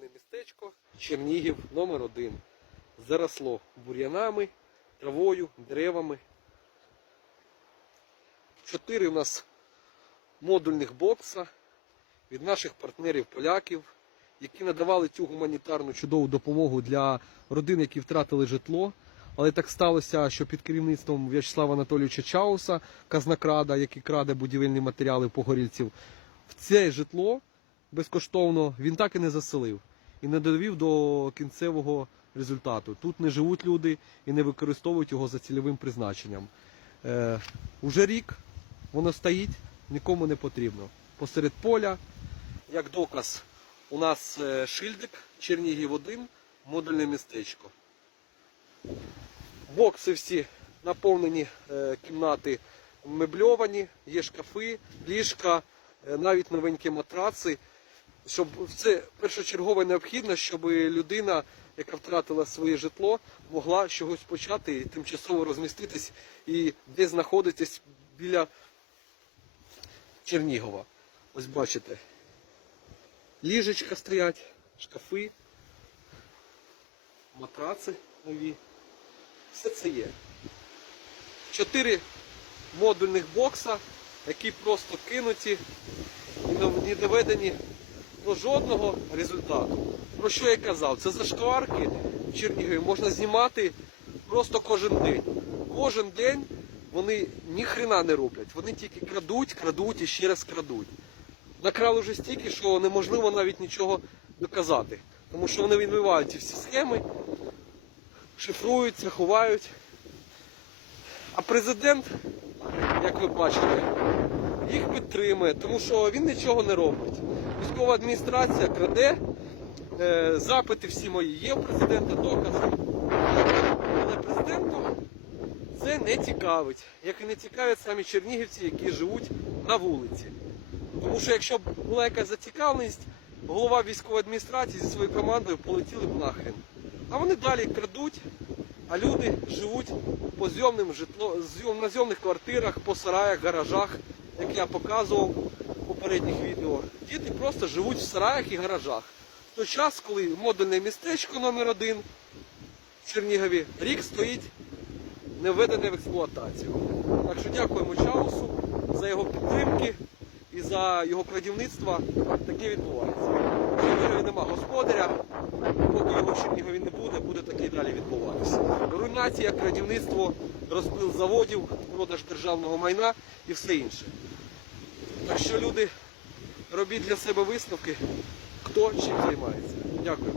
модульне містечко Чернігів номер 1 Заросло бур'янами, травою, деревами. Чотири у нас модульних бокса від наших партнерів-поляків, які надавали цю гуманітарну чудову допомогу для родин, які втратили житло. Але так сталося, що під керівництвом В'ячеслава Анатолійовича Чауса, казнокрада, який краде будівельні матеріали погорільців, в це житло безкоштовно він так і не заселив і не довів до кінцевого результату. Тут не живуть люди і не використовують його за цільовим призначенням. Е, уже рік воно стоїть, нікому не потрібно. Посеред поля, як доказ, у нас е, шильдик Чернігів 1, модульне містечко. Бокси всі наповнені е, кімнати мебльовані, є шкафи, ліжка, е, навіть новенькі матраци. Щоб це першочергово необхідно, щоб людина, яка втратила своє житло, могла чогось почати і тимчасово розміститись і десь знаходитись біля Чернігова. Ось бачите. Ліжечка стоять, шкафи, матраци нові. Все це є. Чотири модульних бокса, які просто кинуті і не доведені до жодного результату. Про що я казав? Це зашкварки в Чернігові можна знімати просто кожен день. Кожен день вони ні хрена не роблять. Вони тільки крадуть, крадуть і ще раз крадуть. Накрали вже стільки, що неможливо навіть нічого доказати. Тому що вони відмивають ці всі схеми, шифруються, ховають. А президент, як ви бачите, їх підтримує, тому що він нічого не робить. Військова адміністрація краде, е, запити всі мої є у президента, докази. Але президенту це не цікавить, як і не цікавлять самі чернігівці, які живуть на вулиці. Тому що якщо б була якась зацікавленість, голова військової адміністрації зі своєю командою полетіли б нахрен. А вони далі крадуть, а люди живуть по зйомним житло, на зйомних квартирах, по сараях, гаражах, як я показував в попередніх відео. Діти просто живуть в сараях і гаражах. В той час, коли модульне містечко номер один в Чернігові рік стоїть не введене в експлуатацію. Так що дякуємо Чаусу за його підтримки і за його крадівництво. Таке відбувається. В Чернігові нема господаря, поки його в Чернігові не буде, буде таке і далі відбуватися. Руйнація, крадівництво, розпил заводів, продаж державного майна і все інше. Так що люди, робіть для себе висновки, хто чим займається. Дякую.